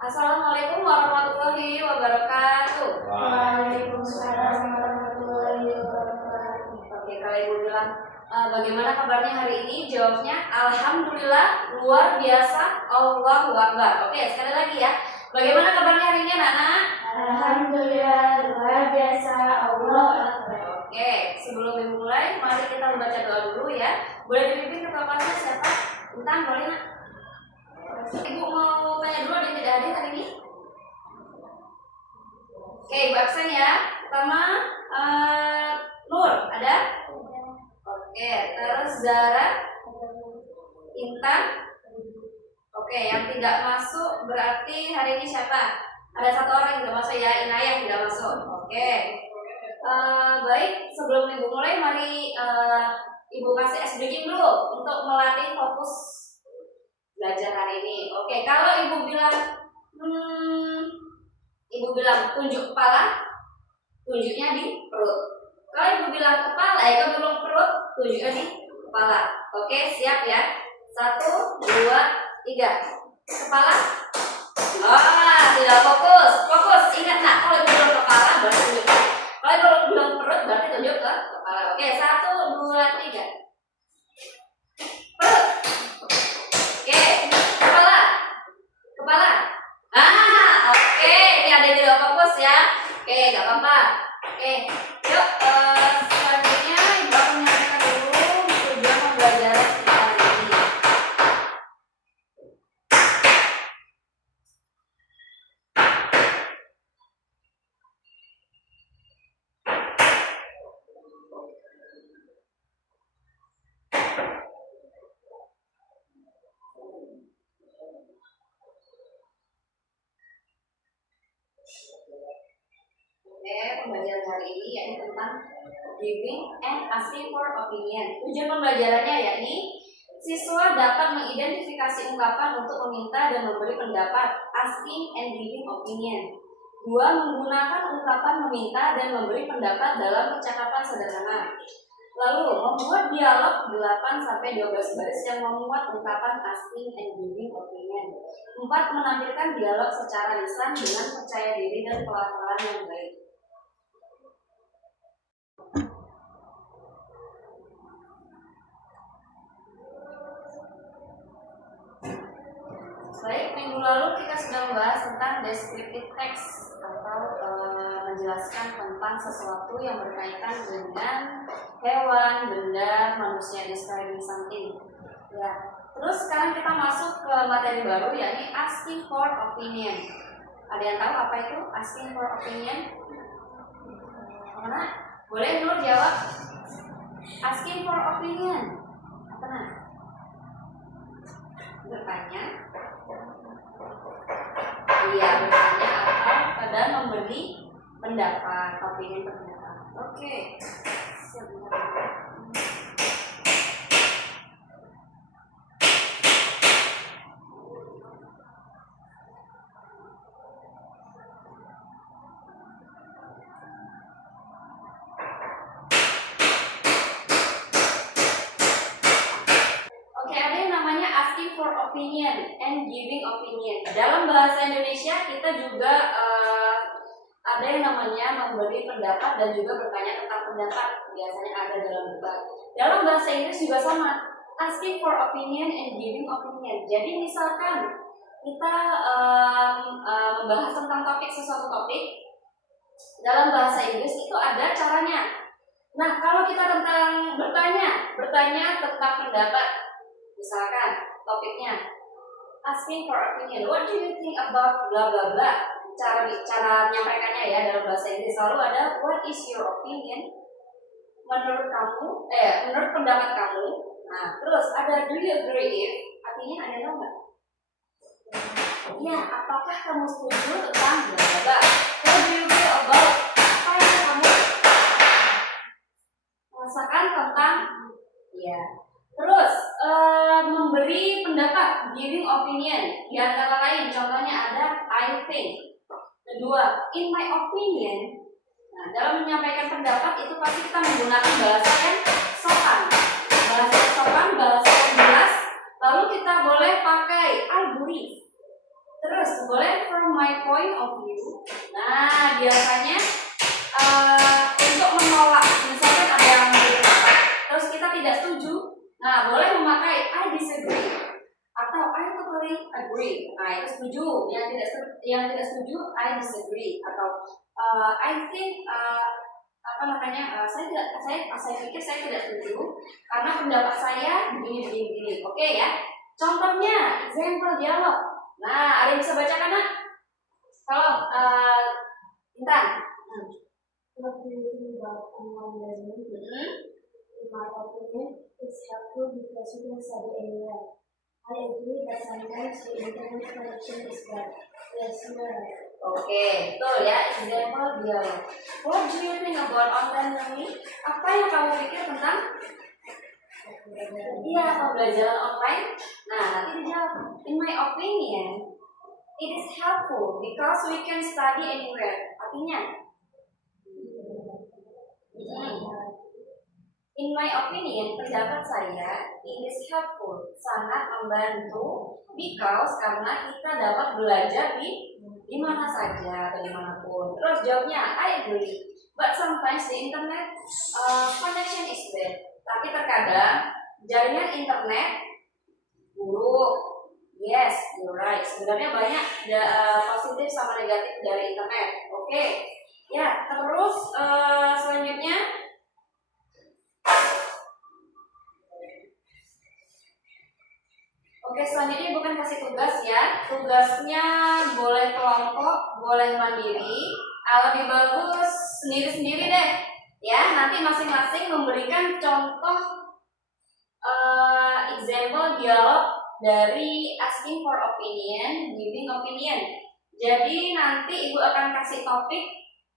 Assalamualaikum warahmatullahi wabarakatuh. Waalaikumsalam warahmatullahi wabarakatuh. Oke, kalau Ibu bilang bagaimana kabarnya hari ini? Jawabnya alhamdulillah, luar biasa, Allahu Akbar. Oke, sekali lagi ya. Bagaimana kabarnya hari ini anak-anak? Alhamdulillah, luar biasa, Allahu Akbar. Oke, sebelum dimulai, mari kita membaca doa dulu ya. Boleh dipimpin ketua kelasnya siapa? Intan, boleh nak? Ibu mau tanya dulu ada yang tidak hadir hari ini? Oke, Ibu absen ya. Pertama, Nur, ada? Oke, terus Zara, Intan. Oke, yang tidak masuk berarti hari ini siapa? Ada satu orang yang tidak masuk ya, Inayah tidak masuk. Oke. Baik, sebelum Ibu mulai, mari Ibu kasih ice breaking dulu untuk melatih fokus belajar hari ini. Oke, kalau Ibu bilang tunjuk kepala, tunjuknya di perut. Kalau Ibu bilang kepala, kalau bilang perut, tunjuknya di kepala. Oke, siap ya? 1, 2, 3. Kepala. Tidak fokus. Fokus. Ingat nak, kalau Ibu bilang kepala berarti tunjuk. Kalau Ibu bilang perut berarti tunjuk ke kepala. Oke, 1, 2, 3. Perut. Oke, kepala. Kepala. Oke, ini ada yang tidak fokus ya. Oke, gak apa-apa. Oke, yuk selanjutnya Ibu akan menyampaikan dulu tujuan pembelajaran kita hari ini. Oke, pembelajaran hari ini yakni tentang giving and asking for opinion. Tujuan pembelajarannya yakni siswa dapat mengidentifikasi ungkapan untuk meminta dan memberi pendapat, asking and giving opinion. 2. Menggunakan ungkapan meminta dan memberi pendapat dalam percakapan sederhana. Lalu, membuat dialog 8-12 baris yang memuat ungkapan asking and giving opinion. 4. Menampilkan dialog secara lisan dengan percaya diri dan pelafalan yang baik. Baik, minggu lalu kita sudah membahas tentang descriptive text atau menjelaskan tentang sesuatu yang berkaitan dengan hewan, benda, manusia, describing something. Ya, terus sekarang kita masuk ke materi baru yakni asking for opinion. Ada yang tahu apa itu asking for opinion? Mana? Boleh dulu jawab. Asking for opinion. Apa nah? Bertanya. Iya, bertanya atau memberi pendapat, opini pendapat. Oke. Opinion and giving opinion. Dalam bahasa Indonesia kita juga ada yang namanya memberi pendapat dan juga bertanya tentang pendapat. Biasanya ada dalam debat. Dalam bahasa Inggris juga sama, asking for opinion and giving opinion. Jadi misalkan kita membahas tentang sesuatu topik dalam bahasa Inggris itu ada caranya. Nah, kalau kita bertanya tentang pendapat, misalkan topiknya asking for opinion, what do you think about bla bla bla. Cara menyampaikannya ya dalam bahasa Inggris selalu ada what is your opinion, menurut pendapat kamu. Nah, terus ada do you agree if, artinya ada yang tahu nggak? Ya, apakah kamu setuju tentang bla bla bla. What do you feel about, apa yang kamu rasakan tentang ya. Terus memberi pendapat, giving opinion. Di antara lain contohnya ada I think. Kedua, in my opinion. Nah, dalam menyampaikan pendapat itu pasti kita menggunakan bahasa yang sopan. Bahasa yang sopan, bahasa yang jelas, Lalu kita boleh pakai I believe. Terus boleh from my point of view. Nah, biasanya untuk menolak, misalkan ada yang berpendapat, terus kita tidak setuju. Nah, boleh memakai I disagree atau I totally agree. Nah, itu setuju. Yang tidak setuju I disagree atau I think saya pikir saya tidak setuju karena pendapat saya begini. Oke ya. Contohnya example dialog. Nah, ada yang bisa bacakan nak? Kalau Intan. What do you think about online learning? In my opinion, it's helpful because you can study anywhere. I agree that sometimes the internet connection is bad. Yes, you are right. Oke, betul ya, example dialog. What do you think about online learning? Apa yang kamu pikir tentang pembelajaran online? Nah, nanti dijawab. In my opinion, it is helpful because we can study anywhere. Artinya, in my opinion, pendapat saya, it is helpful, sangat membantu, because karena kita dapat belajar di mana saja atau dimanapun. Terus jawabnya, I agree, but sometimes the internet connection is bad. Tapi terkadang jaringan internet buruk. Yes, you're right. Sebenarnya banyak positif sama negatif dari internet. Oke. Ya, terus selanjutnya. Oke, selanjutnya bukan kasih tugas ya. Tugasnya boleh kelompok, boleh mandiri. Lebih bagus sendiri-sendiri deh. Ya, nanti masing-masing memberikan contoh example dialog dari asking for opinion, giving opinion. Jadi nanti Ibu akan kasih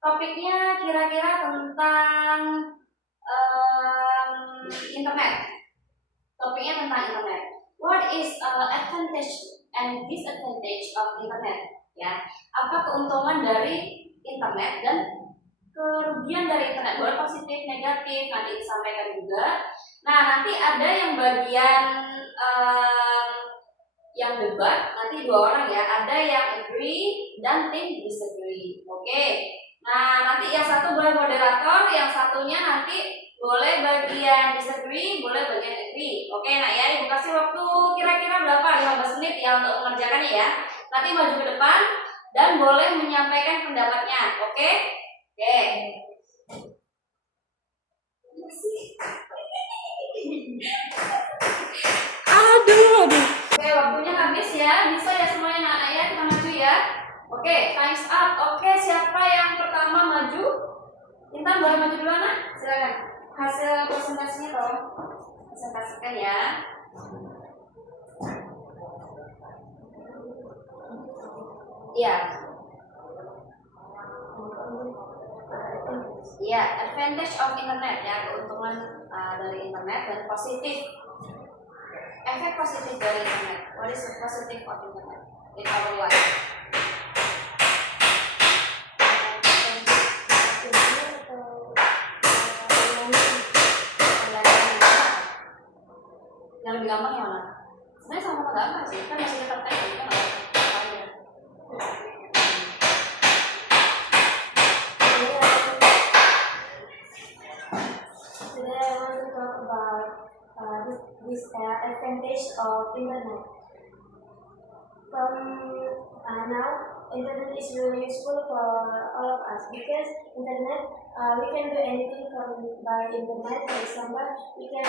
topiknya kira-kira tentang internet. Topiknya tentang internet. What is advantage and disadvantage of internet? Ya, apa keuntungan dari internet dan kerugian dari internet? Boleh positif, negatif, nanti disampaikan juga. Nah, nanti ada yang bagian yang debat, nanti 2 orang ya. Ada yang agree dan tim disagree. Oke. Nah, nanti yang satu boleh moderator, yang satunya nanti boleh bagian disagree, boleh bagian agree. Oke, nah ya, Ibu kasih waktu kira-kira berapa? 15 menit ya untuk mengerjakannya ya. Nanti maju ke depan dan boleh menyampaikan pendapatnya. Oke? Oke. Aduh. Oke, waktunya habis ya. Bisa ya semuanya anak ya, kita maju ya. Oke, time's up. Oke, siapa yang pertama maju? Intan boleh maju dulu nak? Silakan. Hasil presentasinya tolong presentasikan ya. Iya. Iya, advantage of internet ya, keuntungan dari internet dan positif. Efek positif dari internet. What is the positive of internet in our life? Yang lebih gampang yang mana? Sebenarnya sama-sama gampang sih, kan masih tetap tanya kita nggak apa aja. Today I want to talk about this advantage of internet. From now, internet is really useful for all of us because internet we can do anything by internet. For example, we can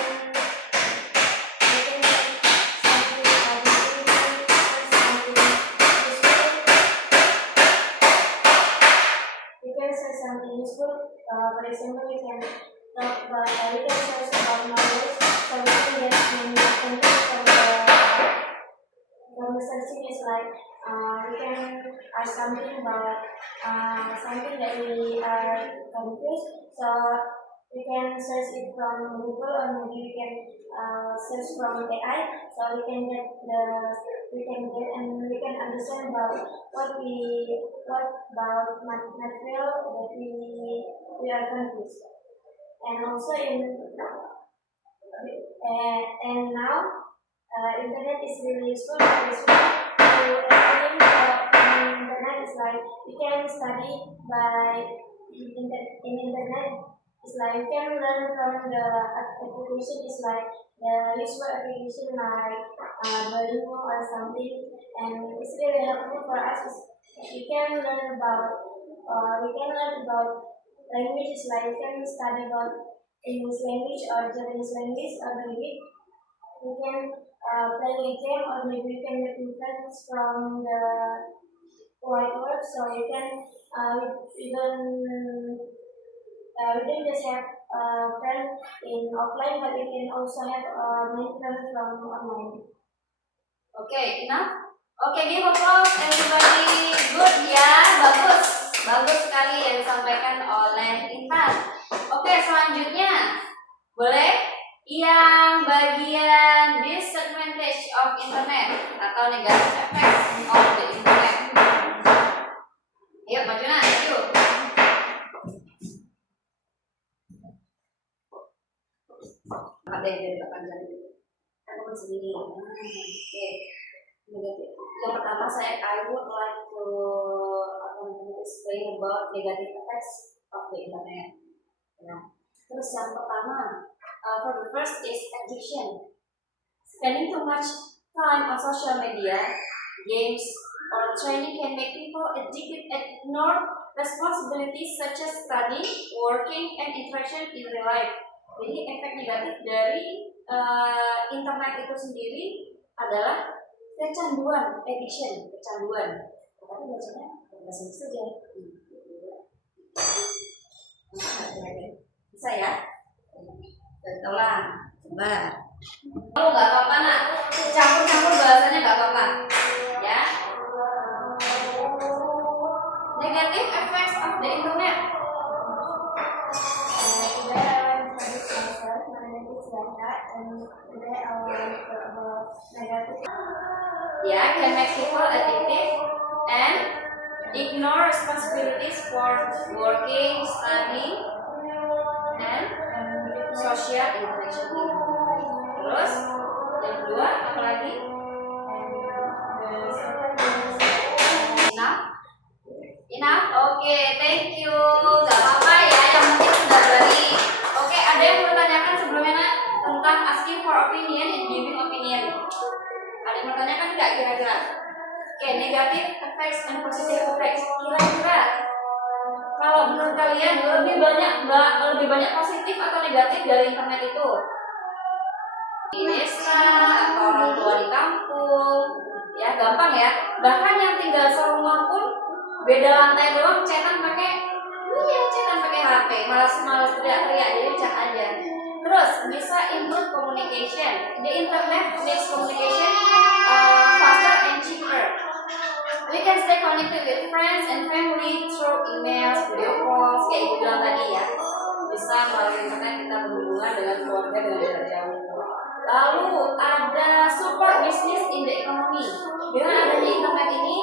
search something useful. For example, we can talk about we can search about knowledge, so we can get many content from the searching is like we can ask something about something that we are confused, so we can search it from Google, or maybe we can search from AI, so we can get and we can understand about what about material that we are confused. And also and now internet is really useful because everything on internet is like you can study by in internet. It's like you can learn from the application. Is like the useful application like Duolingo or something, and it's really helpful for us. We can learn about languages like you can study about English language or Japanese language or maybe you can play a game or maybe you can make new friends from the white world. So you can you don't just have friends in offline, but you can also have many friends from online. Oke, enough. Oke, give applause everybody. Good ya, bagus. Bagus sekali yang disampaikan oleh Intan. Oke, selanjutnya boleh yang bagian disadvantage of internet atau negative effects of the internet. Yuk, maju nak, yuk. Ada yang dari panjang itu. Aku sendiri. Oke. Yang pertama I would like to explain about negative effects of the internet. Nah, terus yang pertama, for the first is addiction. Spending too much time on social media, games, or training can make people addicted and ignore responsibilities such as study, working, and interaction in real life. Jadi efek negatif dari internet itu sendiri adalah kecanduan, addiction, kecanduan. Tapi bacanya bahasa Inggris saja. Bisa ya? Betulan, sebentar. Oh, nggak apa-apa nak, campur-campur bahasanya nggak apa-apa, ya. Negative effects of the internet. Yeah, can make people addicted and ignore responsibilities for working, studying, and social interaction. Terus, yang kedua, apa lagi? Enough? Oke, thank you. Gak apa-apa ya, yang penting sudah berani. Oke, ada yang bertanyakan sebelumnya tentang asking for opinion and giving opinion. Ada yang bertanyakan nggak kira-kira? Oke, negative effects and positive effects. Kira-kira kalau menurut kalian lebih banyak positif atau negatif dari internet itu? Di desa atau orang tua di kampung, ya gampang ya. Bahkan yang tinggal serumah pun beda lantai doang, chatan pakai HP, malas teriak-teriak, jadi chat aja. Terus bisa improve communication. The internet makes communication faster and cheaper. We can stay connected with friends and family through emails, video calls, kayak ibu bilang tadi ya. Bisa melalui internet kita berhubungan dengan keluarga dengan jarak jauh. Lalu ada support business in the economy. Dengan adanya internet ini,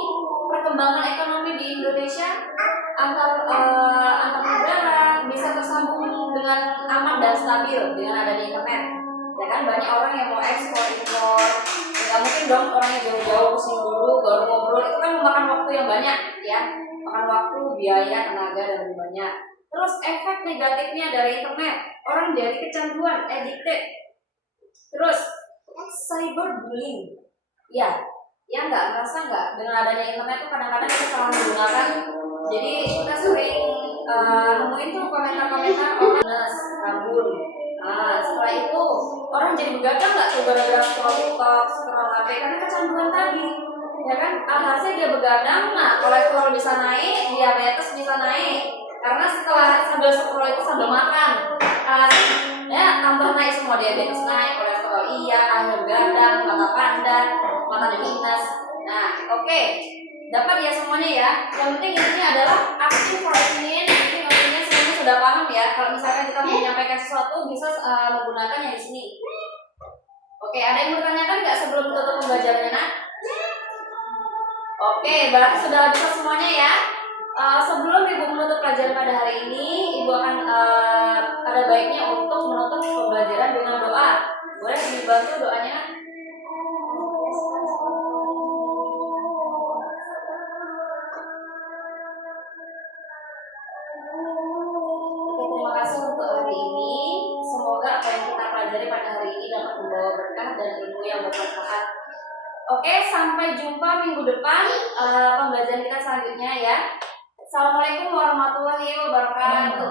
perkembangan ekonomi di Indonesia antar negara bisa tersambung dengan aman dan stabil dengan adanya internet. Ya kan, banyak orang yang mau ekspor impor, nggak mungkin dong orangnya jauh-jauh pusing dulu baru ngobrol, itu kan memakan waktu yang banyak ya, makan waktu, biaya, tenaga dan lebih banyak. Terus efek negatifnya dari internet, orang jadi kecanduan, addicted. Terus cyberbullying, ya nggak merasa nggak dengan adanya internet tuh kadang-kadang kita salah menggunakan, jadi kita sering nemuin tuh komentar-komentar orang rambut. Setelah itu orang jadi begadang nggak tuh gara-gara scroll TikTok, scroll HP karena kecanduan tadi, ya kan? Alhasil dia begadang, nah kolesterol bisa naik, diabetes bisa naik karena setelah sambil scroll itu sambil makan, ya tambah naik semua, diabetes naik, kolesterol akhir begadang, mata pandan, matanya minus. Nah, oke. Dapat ya semuanya ya. Yang penting intinya adalah asking for opinion. Mungkin opinion semuanya sudah paham ya. Kalau misalkan kita mau menyampaikan sesuatu bisa menggunakan yang di sini. Oke, ada yang bertanyakan nggak sebelum tutup pembelajarannya nak? Oke, berarti sudah bisa semuanya ya. Sebelum ibu menutup pelajaran pada hari ini, ibu akan ada baiknya untuk menutup pembelajaran dengan doa. Boleh dibantu doanya? untuk hari ini. Semoga apa yang kita pelajari pada hari ini dapat membawa berkah dan ilmu yang bermanfaat. Oke, sampai jumpa minggu depan pembelajaran kita selanjutnya ya. Assalamualaikum warahmatullahi wabarakatuh.